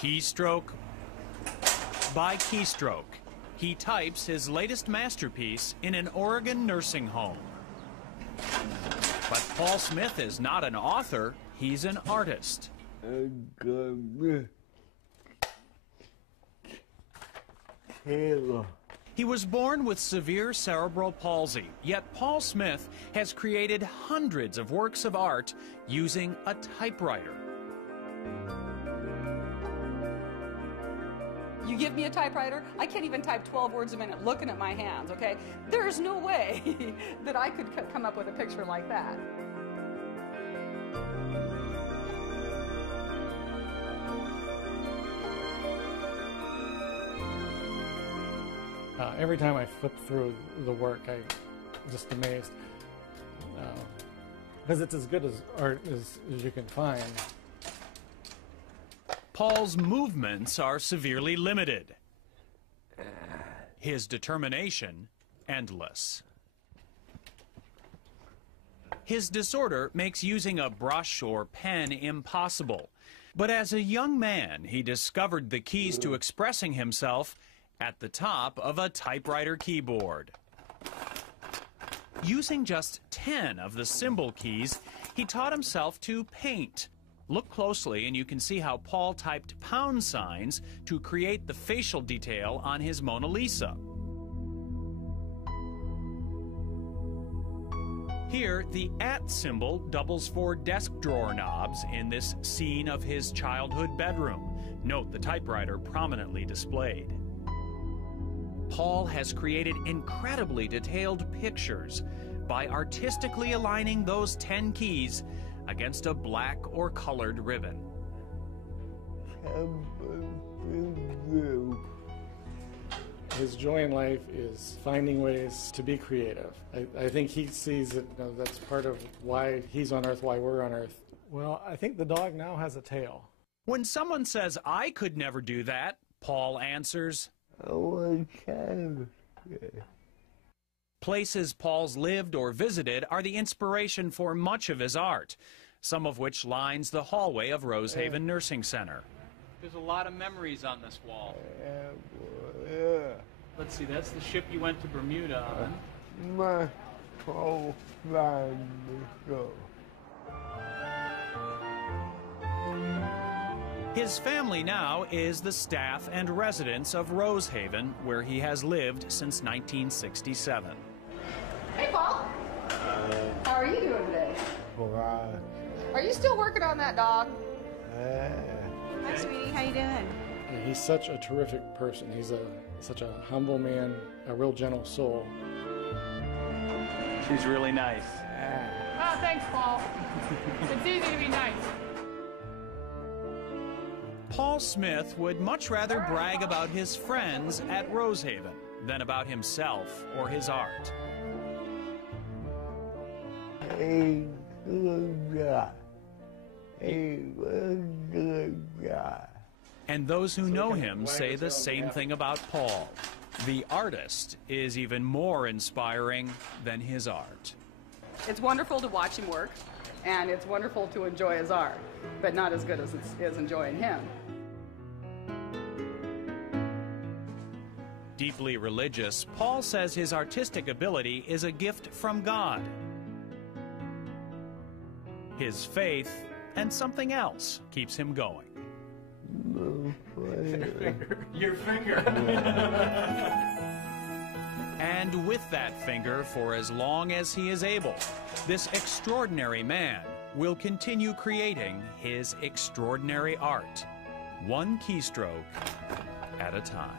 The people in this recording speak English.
Keystroke by keystroke, he types his latest masterpiece in an Oregon nursing home. But Paul Smith is not an author, he's an artist. He was born with severe cerebral palsy, yet Paul Smith has created hundreds of works of art using a typewriter. You give me a typewriter, I can't even type 12 words a minute looking at my hands, okay? There's no way that I could come up with a picture like that. Every time I flip through the work, I'm just amazed. Because it's as good as art as you can find. Paul's movements are severely limited. His determination, endless. His disorder makes using a brush or pen impossible. But as a young man, he discovered the keys to expressing himself at the top of a typewriter keyboard. Using just 10 of the symbol keys, he taught himself to paint. Look closely and you can see how Paul typed pound signs to create the facial detail on his Mona Lisa. Here, the @ symbol doubles for desk drawer knobs in this scene of his childhood bedroom. Note the typewriter prominently displayed. Paul has created incredibly detailed pictures by artistically aligning those 10 keys against a black or colored ribbon. His joy in life is finding ways to be creative. I think he sees that that's part of why he's on Earth, why we're on Earth. Well, I think the dog now has a tail. When someone says, "I could never do that," Paul answers, Places Paul's lived or visited are the inspiration for much of his art, some of which lines the hallway of Rosehaven Nursing Center. There's a lot of memories on this wall. Let's see, that's the ship you went to Bermuda on. His family now is the staff and residents of Rosehaven, where he has lived since 1967. Hey, Paul. How are you doing today? Are you still working on that dog? Hi, sweetie. How you doing? He's such a terrific person. He's such a humble man, a real gentle soul. She's really nice. Oh, thanks, Paul. It's easy to be nice. Paul Smith would much rather brag about his friends at Rosehaven than about himself or his art. And those who know him say the same thing about Paul. The artist is even more inspiring than his art. It's wonderful to watch him work, and it's wonderful to enjoy his art, but not as good as it is enjoying him. Deeply religious, Paul says his artistic ability is a gift from God. His faith and something else keeps him going. Your finger. And with that finger, for as long as he is able, this extraordinary man will continue creating his extraordinary art, one keystroke at a time.